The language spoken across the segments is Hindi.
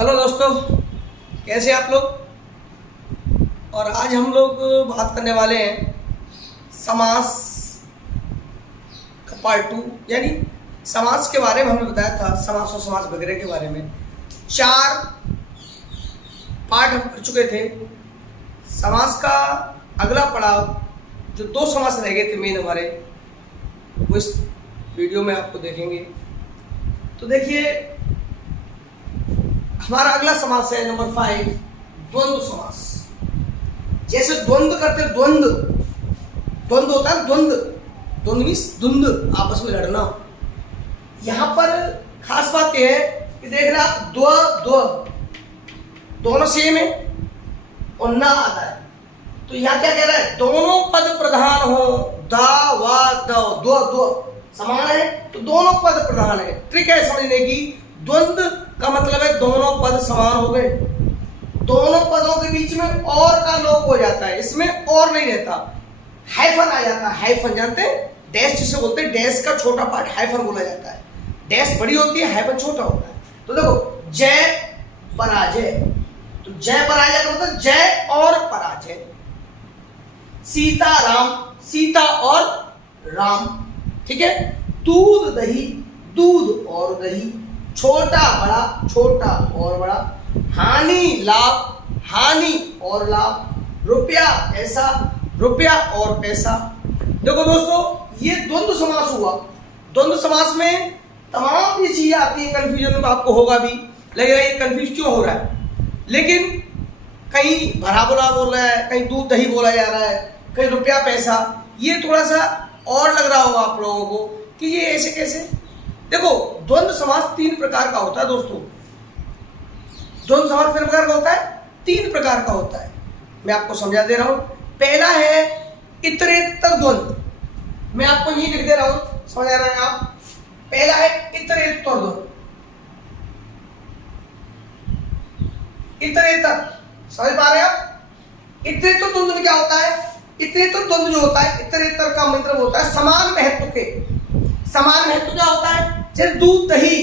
हेलो दोस्तों, कैसे आप लोग। और आज हम लोग बात करने वाले हैं समास का पार्ट 2, यानी समास के बारे में। हमने बताया था समास और समास वगैरह के बारे में 4 पार्ट हम कर चुके थे। समास का अगला पड़ाव जो 2 समास रह गए थे मेन हमारे, वो इस वीडियो में आपको देखेंगे। तो देखिए, हमारा अगला समास है नंबर 5, द्वंद्व समास। जैसे द्वंद्व करते, द्वंद्व होता है, द्वंद्व मीन्स द्वंद्व, आपस में लड़ना। यहां पर खास बात यह है कि देख रहे आप, दोनों सेम है और ना आता है। तो यहां क्या कह रहा है, दोनों पद प्रधान हो, दा वा दो समान है तो दोनों पद प्रधान है। ट्रिक है समझने की, द्वंद्व का मतलब है दोनों पद समान हो गए, दोनों पदों के बीच में और का लोप हो जाता है, इसमें और नहीं रहता, हाइफन आ जाता है। हाइफन जानते हैं, डैश जिसे बोलते हैं, डैश का छोटा पार्ट हाइफन बोला जाता है। डैश बड़ी होती है, हाइफन छोटा होता है। तो देखो, जय पराजय, तो जय पराजय का मतलब जय और पराजय। सीता राम, सीता और राम, ठीक है। दूध दही, दूध और दही। छोटा बड़ा, छोटा और बड़ा। हानि लाभ, हानि और लाभ। रुपया पैसा, रुपया और पैसा। देखो दोस्तों, ये द्वंद्व समास हुआ। द्वंद्व समास में तमाम ये चीजें आती है, कंफ्यूजन आपको होगा भी, लगेगा ये कंफ्यूज क्यों हो रहा है। लेकिन कहीं भरा बुरा बोल रहा है, कहीं दूध दही बोला जा रहा है, कहीं रुपया पैसा। ये थोड़ा सा और लग रहा होगा आप लोगों को कि ये ऐसे कैसे। देखो, द्वंद्व समास 3 प्रकार का होता है दोस्तों। द्वंद्व समास कितने प्रकार का होता है? 3 प्रकार का होता है। मैं आपको समझा दे रहा हूं। पहला है इतरेत्तर द्वंद्व। मैं आपको ये लिख दे रहा हूं, समझ आ रहा है आप। पहला है इतरेत्तर द्वंद्व। इतरेत्तर समझ पा रहे हैं आप? इतरेत्तर द्वंद्व में क्या होता है? इतरेत्तर द्वंद्व जो होता है, इतरेत्तर का मतलब होता है समान महत्व के। समान महत्व क्या होता है? जैसे दूध दही,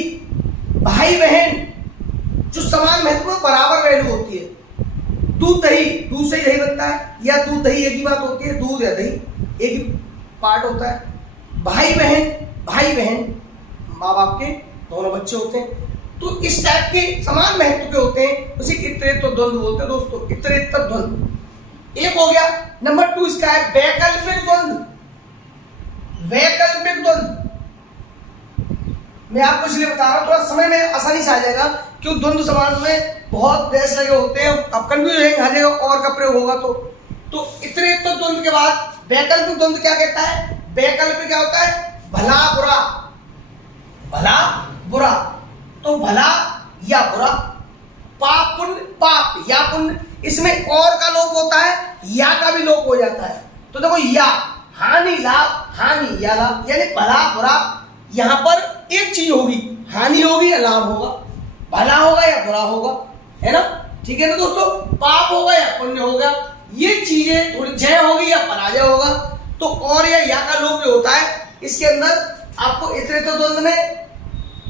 भाई बहन, जो समान महत्व में बराबर वैल्यू होती है। दूध दही, दूध से ही दही बनता है, या दूध दही एक ही बात होती है, दूध या दही एक ही पार्ट होता है। भाई बहन, भाई बहन माँ बाप के दोनों बच्चे होते हैं। तो इस टाइप के समान महत्व के होते हैं, उसे इतरेत्तर द्वंद्व बोलते हैं दोस्तों। इतरेत्तर द्वंद्व एक हो गया। नंबर 2 इसका है वैकल्पिक द्वंद्व। वैकल्पिक द्वंद्व मैं आपको इसलिए बता रहा हूं, थोड़ा समय में आसानी से आ जाएगा, क्योंकि द्वंद्व समास में बहुत देश लगे होते हैं, अब कंफ्यूज होंगे, आ जाएगा और का प्रयोग होगा। तो इतरेत्तर द्वंद्व के बाद वैकल्पिक द्वंद्व क्या कहता है? वैकल्पिक क्या होता है? भला बुरा, भला बुरा। तो भला या बुरा, पाप पुण्य, पाप या पुण्य। इसमें और का लोप होता है, या का भी लोप हो जाता है। तो देखो, या हानि लाभ, हानि या लाभ, यानी भला बुरा। यहां पर एक चीज होगी, हानि होगी या लाभ होगा, भला होगा या बुरा होगा, है ना। ठीक है ना दोस्तों, पाप होगा या पुण्य होगा, ये चीजें थोड़ी जय होगी या पराजय होगा। तो और या का लोप जो होता है, इसके अंदर आपको इतरेत्तर द्वंद्व में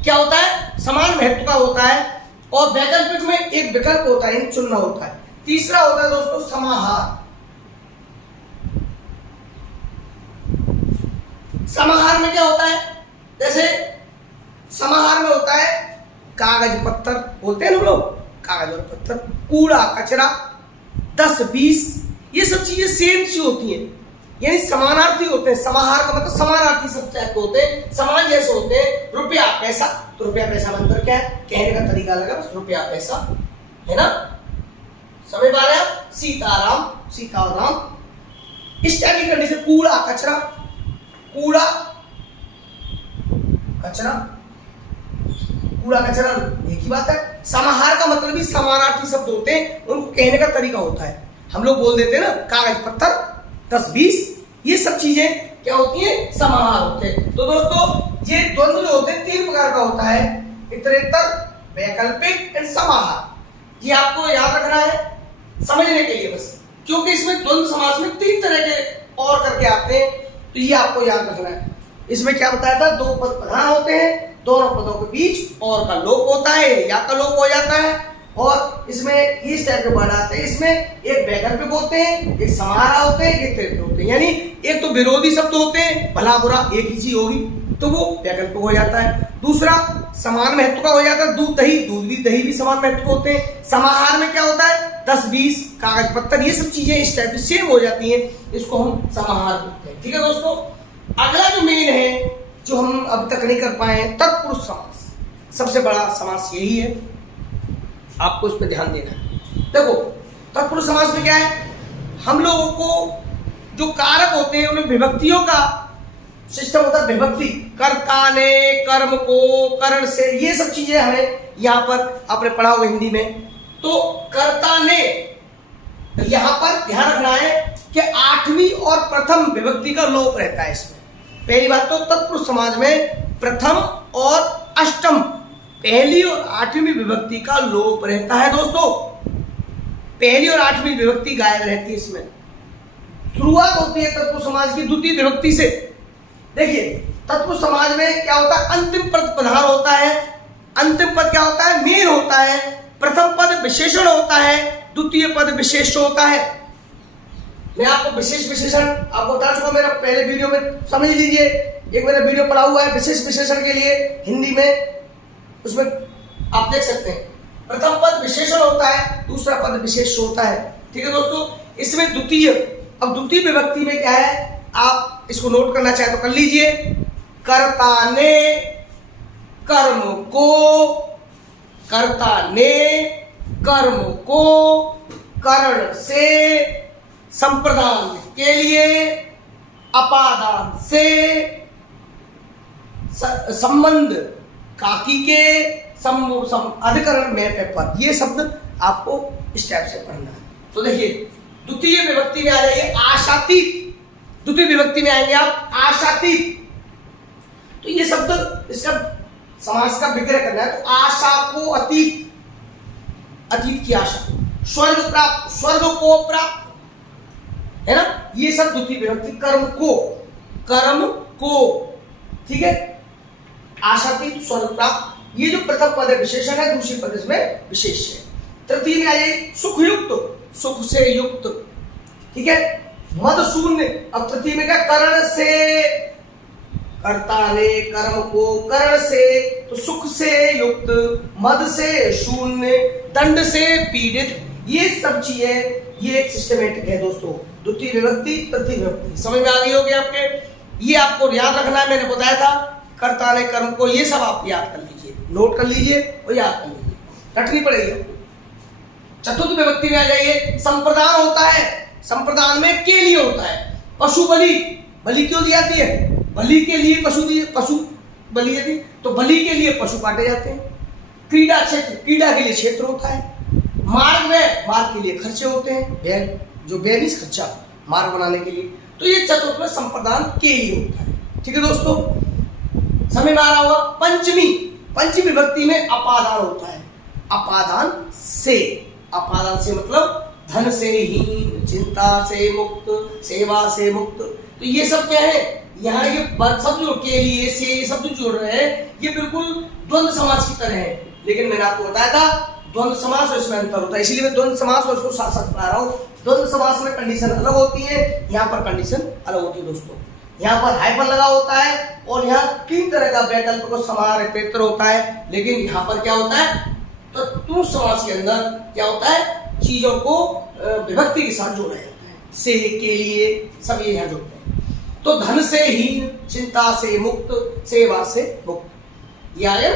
क्या होता है? समान महत्व का होता है। और वैकल्पिक में एक विकल्प होता है, चुनना होता है। तीसरा होता है दोस्तों समाहार। समाहार में क्या होता है? जैसे समाहार में होता है कागज पत्थर, बोलते हैं ना लोग, कागज और पत्थर, कूड़ा कचरा, 10 20, ये सब चीजें सेम सी होती हैं, यानी समानार्थी होते हैं। समाहार का मतलब समानार्थी सब टाइप के होते हैं, समान जैसे होते हैं। रुपया पैसा, तो रुपया पैसा में अंतर क्या है? कहने का तरीका लगा, बस रुपया पैसा, है ना। समझ पा रहे हैं आप? सीताराम, सीता और राम, इस टाइप की कंडीशन। कूड़ा कचरा, कूड़ा कचरा, कूड़ा कचरा एक ही बात है। समाहार का मतलब भी समानार्थी शब्द होते हैं, उनको कहने का तरीका होता है। हम लोग बोल देते हैं ना, कागज पत्थर, 10 20, ये सब चीजें क्या होती हैं? समाहार होते हैं। तो दोस्तों, ये द्वंद्व जो होते हैं 3 प्रकार का होता है, इतरेत्तर, वैकल्पिक एंड समाहार। ये आपको याद रखना है समझने के लिए बस, क्योंकि इसमें द्वंद्व समास में 3 तरह के और करके आते हैं, तो ये आपको याद रखना है। इसमें क्या बताया था? 2 पद प्रधान होते हैं, दोनों पदों के बीच और का लोप होता है, या का लोप हो जाता है, और इसमें इस टाइप के वर्ड आते हैं। इसमें एक वैकल्पिक होते हैं, एक समाहार होते हैं, एक तृतीय होते हैं। यानी एक तो विरोधी शब्द होते हैं, भला बुरा एक ही चीज होगी तो वो वैकल्पिक हो जाता है। दूसरा समान महत्व का हो जाता है, दूध दही, दूध भी दही भी समान महत्व होते हैं। समाहार में क्या होता है, 10-20 कागज पत्थर, ये सब चीजें इस टाइप की सेम हो जाती हैं, इसको हम समाहार बोलते हैं। ठीक है दोस्तों, अगला जो मेन है जो हम अब तक नहीं कर पाए हैं, तत्पुरुष समास। सबसे बड़ा समास यही है, आपको इस पर ध्यान देना है। देखो तत्पुरुष समास में क्या है, हम लोगों को जो कारक होते हैं उनमें विभक्तियों का सिस्टम होता है। विभक्ति, कर्ता ने, कर्म को, करण से, ये सब चीजें हमें यहाँ पर आपने पढ़ा होगा हिंदी में। तो कर्ता ने, यहाँ पर ध्यान रखना है कि 8वीं और प्रथम विभक्ति का लोप रहता है इसमें। पहली बात तो तत्पुरुष समाज में प्रथम और अष्टम, पहली और 8वीं विभक्ति का लोप रहता है दोस्तों। पहली और 8वीं विभक्ति गायब रहती है इसमें। शुरुआत होती है तत्पुरुष समाज की द्वितीय विभक्ति से। देखिए तत्पुरुष समाज में क्या होता है, अंतिम पद प्रधान होता है। अंतिम पद क्या होता है, मेन होता है। प्रथम पद विशेषण होता है, द्वितीय पद विशेष होता है। मैं आपको विशेष विशेषण आपको बता चुका, मेरा पहले वीडियो में समझ लीजिए। एक मेरा वीडियो पढ़ा हुआ है विशेष विशेषण के लिए हिंदी में, उसमें आप देख सकते हैं। प्रथम पद विशेषण होता है, दूसरा पद विशेष होता है। ठीक है दोस्तों, इसमें द्वितीय, अब द्वितीय विभक्ति में क्या है, आप इसको नोट करना चाहे तो कर लीजिए। कर्ता ने कर्म को, कर्ता ने कर्म को करण से, संप्रदान के लिए, अपादान से, संबंध काकी के, अधिकरण में पेपर, ये शब्द आपको इस टाइप से पढ़ना है। तो देखिए द्वितीय विभक्ति में आ जाइए आशातीत, द्वितीय विभक्ति में आएंगे आप आशातीत। तो ये शब्द, इसका समास का विग्रह करना है। तो आशा को अतीत, अतीत की आशा, स्वर्ग प्राप्त, स्वर्ग को प्राप्त, है ना, ये सब द्वितीय विभक्ति। कर्म को, कर्म को, ठीक है, आशातीत, स्वर्ग प्राप्त, ये जो प्रथम पद है विशेषण है, दूसरी पद इसमें विशेष है। तृतीय में आइए सुखयुक्त, सुख से युक्त, ठीक है, मद शून्य। अब तृतीय में क्या, करण से, कर्ता ने कर्म को करण से, तो सुख से युक्त, मद से शून्य, दंड से पीड़ित, ये सब चीजें, ये एक सिस्टमेटिक है दोस्तों। द्वितीय विभक्ति, तृतीय विभक्ति समझ में आ गई होगी आपके। ये आपको याद रखना है, मैंने बताया था कर्ता ने कर्म को, ये सब आप याद कर लीजिए, नोट कर लीजिए और याद कर लीजिए, रटनी पड़ेगी आपको। चतुर्थ विभक्ति में आ जाइए, संप्रदान होता है। संप्रदान में के लिए होता है। पशु बलि, बलि क्यों दी जाती है, बलि के लिए पशु दिए, पशु बलि यदि, तो बलि के लिए पशु काटे जाते हैं। क्रीड़ा क्षेत्र, क्रीड़ा के लिए क्षेत्र होता है। मार्ग में, मार्ग के लिए खर्चे होते हैं, व्यय, जो व्यय खर्चा मार्ग बनाने के लिए। तो ये चतुर्थ में संप्रदान के लिए होता है। ठीक है दोस्तों, समय में आ रहा होगा। पंचमी, पंचमी विभक्ति में अपादान होता है। अपादान से, अपादान से मतलब धन से हीन, चिंता से मुक्त, सेवा से मुक्त। तो ये सब क्या है, यहाँ ये शब्द जो के लिए से ये शब्द जोड़ रहे हैं, ये बिल्कुल द्वंद्व समास की तरह है। लेकिन मैंने आपको बताया था द्वंद्व समास और इसमें अंतर होता है, इसलिए मैं द्वंद्व समास और उसको साथ साथ पढ़ा रहा हूँ। द्वंद्व समास में कंडीशन अलग होती है, यहाँ पर कंडीशन अलग होती है दोस्तों। यहाँ पर हाइफन लगा होता है और यहाँ 3 तरह का वैकल्प को समाहार इतरेतर होता है। लेकिन यहाँ पर क्या होता है, तो तत्पुरुष समास के अंदर क्या होता है, चीजों को विभक्ति के साथ जोड़ा जाता है। से, के लिए, सब ये यहाँ जोड़ते हैं। तो धन से हीन, चिंता से मुक्त, सेवा से मुक्त, ये आया।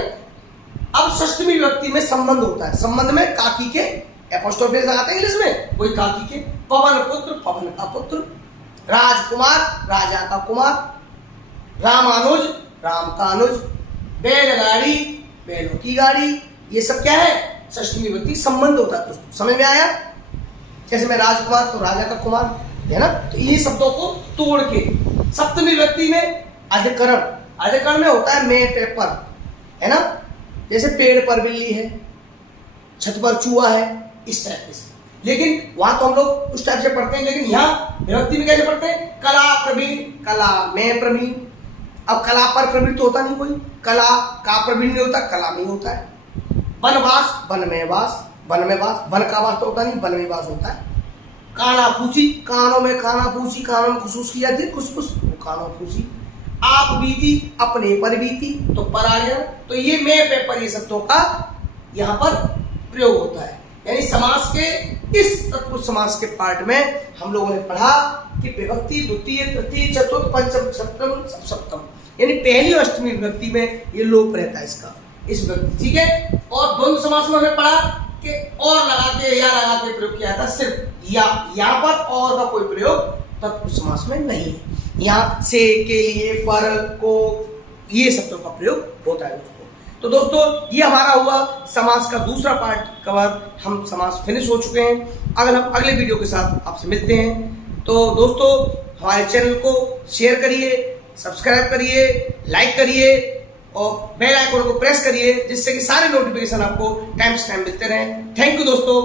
अब षष्ठवी विभक्ति में संबंध होता है। संबंध में काकी के एपोस्ट्रोफी लगाते हैं इंग्लिश में, कोई काकी के, पवन पुत्र, पवन का पुत्र, राजकुमार, राजा का कुमार, रामानुज, राम का अनुज, बैलगाड़ी, बैलों की गाड़ी, ये सब क्या है, षष्ठी विभक्ति संबंध होता है दोस्तों। समझ में आया? जैसे मैं राजकुमार तो राजा का कुमार, है ना। तो ये शब्दों को तोड़ के सप्तमी विभक्ति में अधिकरण, अधिकरण में होता है मैं पेपर, है ना। जैसे पेड़ पर बिल्ली है, छत पर चूहा है, इस टाइप से। लेकिन वहां तो हम लोग उस टाइप से पढ़ते हैं, लेकिन यहाँ विभक्ति में कैसे पढ़ते हैं, कला प्रवीण, कला में प्रवीण। अब कला पर प्रवीण तो होता नहीं कोई, कला का प्रवीण नहीं होता, कला में होता है। वनवास, वन में वास, वन में वास, वन का वास तो होता नहीं, वन में वास होता है। काना फूसी, कानों में काना फूसी, कानों में खुशूस की जाती है, खुशफुस, कानों फूसी। आप बीती, अपने पर बीती, तो पर आ गया। तो ये में पे पर ये शब्दों का यहाँ पर प्रयोग होता है। यानी समास के इस तत्पुरुष समास के पार्ट में हम लोगों ने पढ़ा कि विभक्ति द्वितीय, तृतीय, चतुर्थ, पंचम, सप्तम, सप्तम, यानी पहली और अष्टमी विभक्ति में ये लोप रहता है इसका, इस विभक्ति, ठीक है। और द्वंद्व समास में हमने पढ़ा कि और लगा के या लगा के प्रयोग किया था, सिर्फ या, यहाँ पर और का कोई प्रयोग तत्पुरुष समास में नहीं है। यहाँ से, के लिए, पर, को, ये शब्दों का प्रयोग होता है दोस्तों। तो दोस्तों ये हमारा हुआ समास का दूसरा पार्ट कवर, हम समास फिनिश हो चुके हैं। अगर हम अगले वीडियो के साथ आपसे मिलते हैं। तो दोस्तों हमारे चैनल को शेयर करिए, सब्सक्राइब करिए, लाइक करिए और बेल आइकन को प्रेस करिए, जिससे कि सारे नोटिफिकेशन आपको टाइम से टाइम मिलते रहें। थैंक यू दोस्तों।